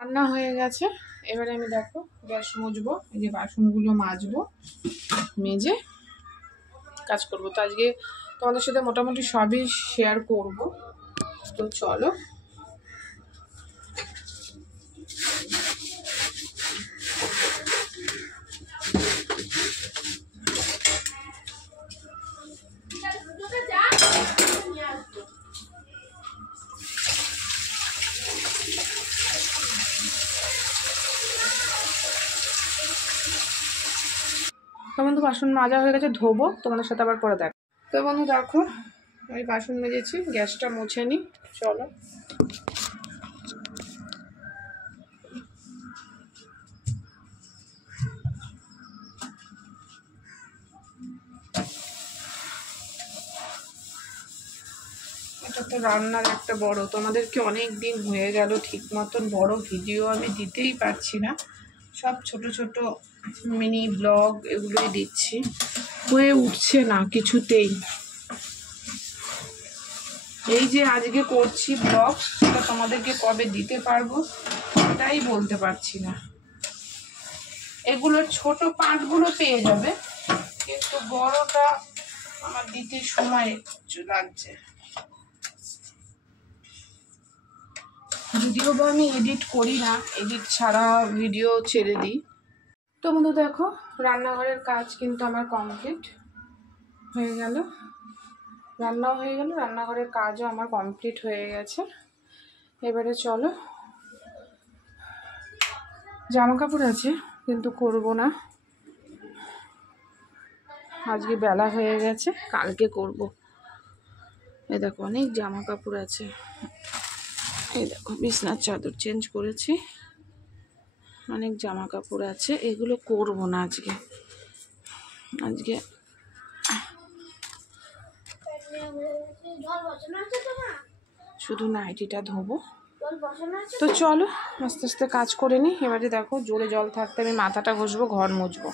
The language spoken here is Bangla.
রান্না হয়ে গেছে। এবারে আমি দেখো গ্যাস মুছবো, এই যে বাসনগুলো মাজবো, মেজে কাজ করবো। তো আজকে তোমাদের সাথে মোটামুটি সবই শেয়ার করব। তো চলো। তো বন্ধু বাসন মাজা হয়ে গেছে, ধোবো, তোমাদের সাথে আবার পরে দেখো। তো বন্ধু দেখো আমি বাসন মেজেছি, গ্যাসটা মুছে নিই, চলো। এটা তো রান্নার একটা বড়, তোমাদেরকে অনেক দিন হয়ে গেল ঠিক মতন বড় ভিডিও আমি দিতেই পারছি না, সব ছোট ছোট মিনি ব্লগ এগুলোই দিচ্ছি, হয়ে উঠছে না কিছুতেই। এই যে আজকে করছি ব্লগ, সেটা তোমাদেরকে কবে দিতে পারবো সেটাই বলতে পারছি না। এগুলোর ছোট পার্টগুলো পেয়ে যাবে, কিন্তু বড়টা আমার দিতে সময় লাগছে। যদিও বা আমি এডিট করি না, এডিট ছাড়া ভিডিও ছেড়ে দিই। তো বন্ধু দেখো রান্নাঘরের কাজ কিন্তু আমার কমপ্লিট হয়ে গেল, রান্নাও হয়ে গেল, রান্নাঘরের কাজও আমার কমপ্লিট হয়ে গেছে। এবারে চলো, জামা কাপড় আছে কিন্তু করব না, আজকে বেলা হয়ে গেছে, কালকে করব। এই দেখো অনেক জামা কাপড় আছে, এই দেখো বিছনার চাদর চেঞ্জ করেছি, অনেক জামা কাপড় আছে, এগুলো করব না আজকে। আজকে শুধু নাইটিটা ধোবো। তো চলো আস্তে আস্তে কাজ করে নিই। এবারে দেখো জোরে জল থাকতে আমি মাথাটা ঘষবো, ঘর মুছবো।